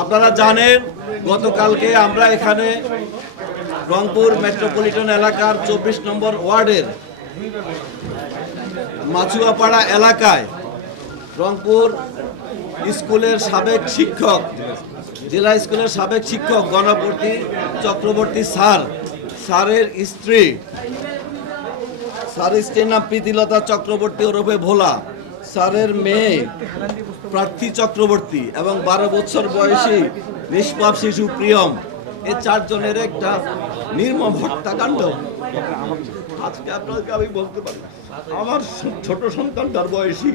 আপনারা জানেন গতকালকে আমরা এখানে রংপুর মেট্রোপলিটন এলাকার 24 নম্বর ওয়ার্ডের মাছুয়াপাড়া এলাকায় রংপুর স্কুলের সাবেক শিক্ষক, জেলা স্কুলের সাবেক শিক্ষক গণপতি চক্রবর্তী স্যারের স্ত্রীর নাম প্রীতিলতা চক্রবর্তী ওরফে ভোলা, স্যারের মেয়ে প্রার্থী চক্রবর্তী এবং 12 বছর বয়সী নিষ্পাপ শিশু প্রিয়ম, এই 4 জনের একটা নির্মম হত্যাকাণ্ড। আজকে আপনাকে আমি বলতে পারি, আমার ছোট সন্তানটার বয়সী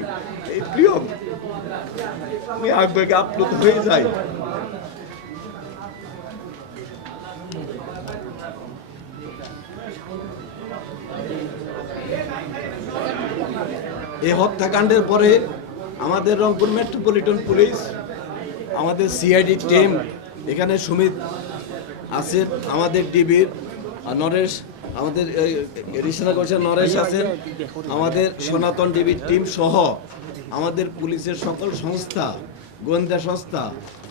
এই প্রিয়ম আমি আবেগে আপ্লুত হয়ে যাই। এই হত্যাকাণ্ডের পরে আমাদের রংপুর মেট্রোপলিটন পুলিশ, আমাদের সিআইডি টিম, এখানে সুমিত আছে, আমাদের ডিবির নরেশ, আমাদের রিসানা কমিশন নরেশ আছেন, আমাদের সনাতন ডিবির টিম সহ আমাদের পুলিশের সকল সংস্থা, গোয়েন্দা সংস্থা,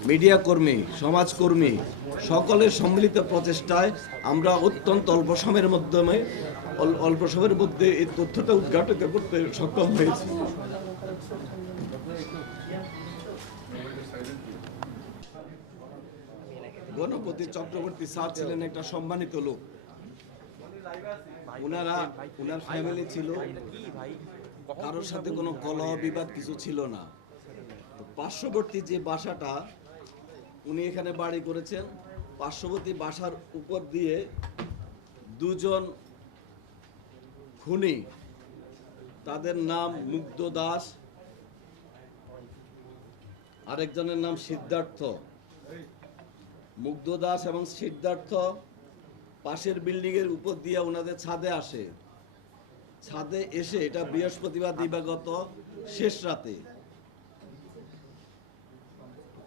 মিডিয়া কর্মী, সমাজকর্মী সকলের সম্মিলিত প্রচেষ্টায় আমরা অত্যন্ত অল্প সময়ের মধ্যে এই তথ্যটা উদ্ঘাটিত করতে সক্ষম হয়েছি। গণপতি চক্রবর্তী স্যার ছিলেন একটা সম্মানিত লোক। ওনার ফ্যামিলি ছিল, কারোর সাথে কোনো কলহ বিবাদ কিছু ছিল না। পার্শ্ববর্তী যে বাসাটা উনি এখানে বাড়ি করেছেন, পার্শ্ববর্তী বাসার উপর দিয়ে 2 জন খুনি, তাদের নাম মুগ্ধ দাস, আরেকজনের নাম সিদ্ধার্থ। মুগ্ধ দাস এবং সিদ্ধার্থ পাশের বিল্ডিং এর উপর দিয়ে ওনাদের ছাদে আসে। ছাদে এসে, এটা বৃহস্পতিবার দিবাগত শেষ রাতে,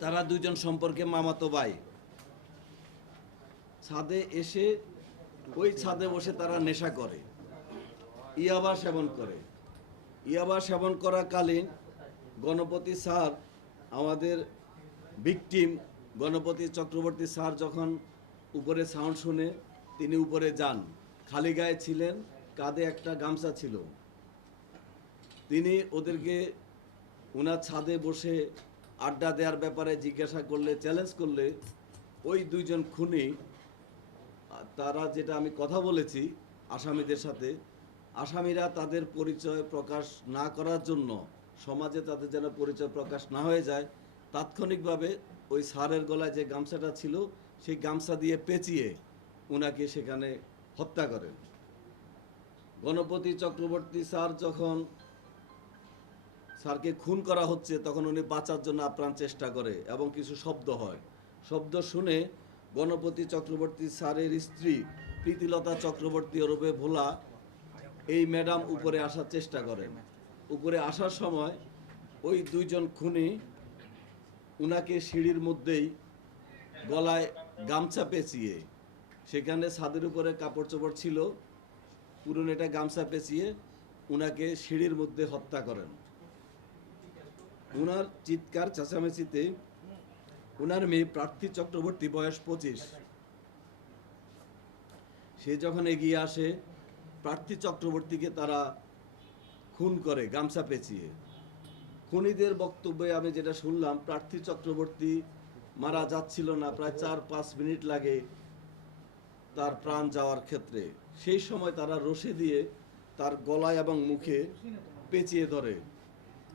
তারা 2 জন সম্পর্কে মামাতো ভাই। ছাদে এসে ওই ছাদে বসে তারা নেশা করে, ইয়াবা সেবন করে। ইয়াবা সেবন করাকালীন গণপতি স্যার, আমাদের ভিকটিম গণপতি চক্রবর্তী স্যার যখন উপরে সাউন্ড শুনে তিনি উপরে যান। খালি গায়ে ছিলেন, কাঁধে একটা গামছা ছিল। তিনি ওদেরকে ওনার ছাদে বসে আড্ডা দেওয়ার ব্যাপারে জিজ্ঞাসা করলে, চ্যালেঞ্জ করলে, ওই 2 জন খুনি, তারা যেটা আমি কথা বলেছি আসামিদের সাথে, আসামিরা তাদের পরিচয় প্রকাশ না করার জন্য, সমাজে তাদের যেন পরিচয় প্রকাশ না হয়ে যায়, তাৎক্ষণিকভাবে ওই স্যারের গলায় যে গামছাটা ছিল সেই গামছা দিয়ে পেঁচিয়ে ওনাকে সেখানে হত্যা করেন। গণপতি চক্রবর্তী স্যার যখন স্যারকে খুন করা হচ্ছে তখন উনি বাঁচার জন্য আপ্রাণ চেষ্টা করে এবং কিছু শব্দ হয়। শব্দ শুনে গণপতি চক্রবর্তী স্যারের স্ত্রী প্রীতিলতা চক্রবর্তী ওরফে ভোলা, এই ম্যাডাম উপরে আসার চেষ্টা করেন। উপরে আসার সময় ওই 2 জন খুনি উনাকে সিঁড়ির মধ্যেই গলায় গামছা পেঁচিয়ে, সেখানে ছাদের উপরে কাপড় চোপড় ছিল, পুরনো এটা গামছা পেঁচিয়ে উনাকে সিঁড়ির মধ্যে হত্যা করেন। উনার চিৎকার চেঁচামেচিতে উনার মেয়ে প্রার্থী চক্রবর্তী, বয়স 25, সে যখন এগিয়ে আসে, প্রার্থী চক্রবর্তীকে তারা খুন করে গামছা পেঁচিয়ে। খুনিদের বক্তব্যে আমি যেটা শুনলাম, প্রার্থী চক্রবর্তী মারা যাচ্ছিল না, প্রায় 4-5 মিনিট লাগে তার প্রাণ যাওয়ার ক্ষেত্রে। সেই সময় তারা রশি দিয়ে তার গলায় এবং মুখে পেঁচিয়ে ধরে।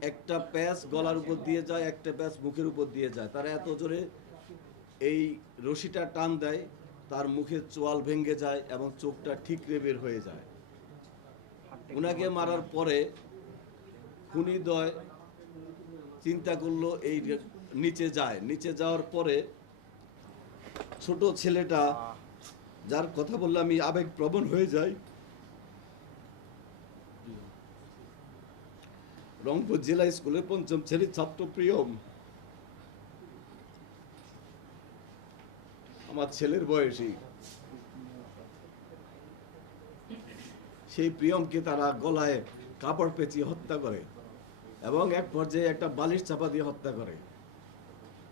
একটা প্যাচ গলার উপর দিয়ে যায়, একটা প্যাচ মুখের উপর দিয়ে যায়। তারা এত জোরে এই রশিটা টান দেয়, তার মুখের চোয়াল ভেঙে যায় এবং চোখটা ঠিকরে বের হয়ে যায়। উনাকে মারার পরে খুনিদ্বয় চিন্তা করলো এই নিচে যায়। নিচে যাওয়ার পরে ছোট ছেলেটা, যার কথা বললে আমি আবেগপ্রবণ হয়ে যাই, রংপুর জেলা স্কুলের 5ম শ্রেণীর ছাত্র প্রিয়ম, আমার ছেলের বয়সী, সেই প্রিয়মকে তারা গলায় কাপড় পেঁচিয়ে হত্যা করে এবং এক পর্যায়ে একটা বালিশ চাপা দিয়ে হত্যা করে।